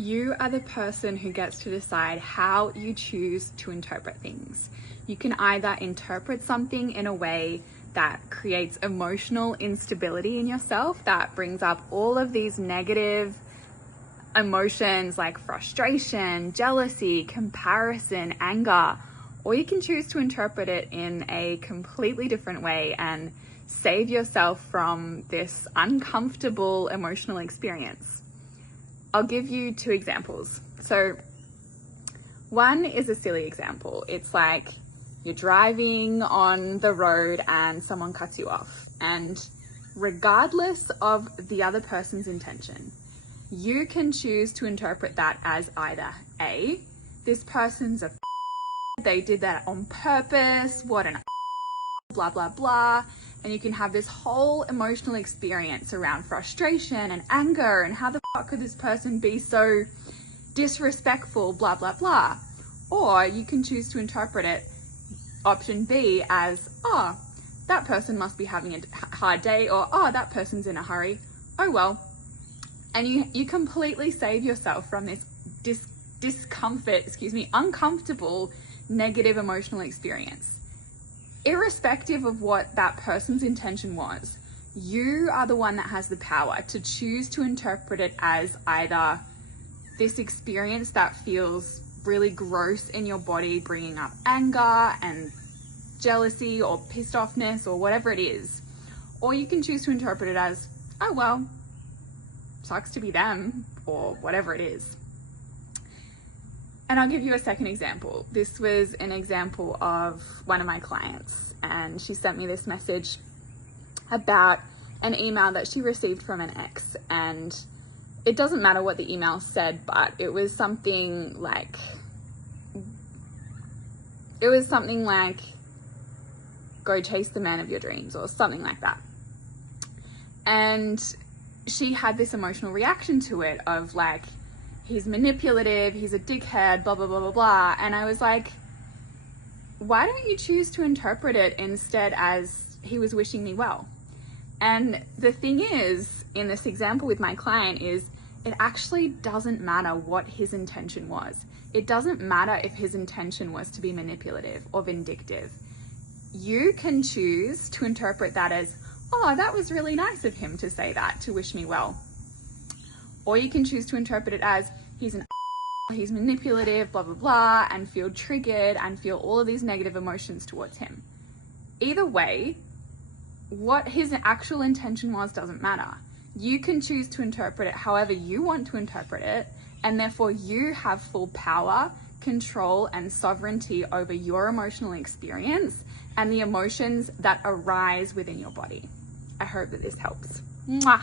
You are the person who gets to decide how you choose to interpret things. You can either interpret something in a way that creates emotional instability in yourself, that brings up all of these negative emotions like frustration, jealousy, comparison, anger, or you can choose to interpret it in a completely different way and save yourself from this uncomfortable emotional experience. I'll give you two examples. So one is a silly example. It's like you're driving on the road and someone cuts you off, and regardless of the other person's intention, you can choose to interpret that as either A, this person's a they did that on purpose, what an blah blah blah, and you can have this whole emotional experience around frustration and anger and how the fuck could this person be so disrespectful, blah blah blah. Or you can choose to interpret it, option B, as oh, that person must be having a hard day, or oh, that person's in a hurry, oh well. And you completely save yourself from this uncomfortable negative emotional experience. Irrespective of what that person's intention was, you are the one that has the power to choose to interpret it as either this experience that feels really gross in your body, bringing up anger and jealousy or pissed offness or whatever it is, or you can choose to interpret it as, oh well, sucks to be them, or whatever it is. And I'll give you a second example. This was an example of one of my clients, and she sent me this message about an email that she received from an ex, and it doesn't matter what the email said, but it was something like go chase the man of your dreams, or something like that. And she had this emotional reaction to it of like, he's manipulative, he's a dickhead, blah, blah, blah, blah, blah. And I was like, why don't you choose to interpret it instead as he was wishing me well? And the thing is, in this example with my client, is it actually doesn't matter what his intention was. It doesn't matter if his intention was to be manipulative or vindictive. You can choose to interpret that as, oh, that was really nice of him to say that, to wish me well. Or you can choose to interpret it as, he's manipulative, blah, blah, blah, and feel triggered and feel all of these negative emotions towards him. Either way, what his actual intention was doesn't matter. You can choose to interpret it however you want to interpret it, and therefore you have full power, control, and sovereignty over your emotional experience and the emotions that arise within your body. I hope that this helps. Mwah.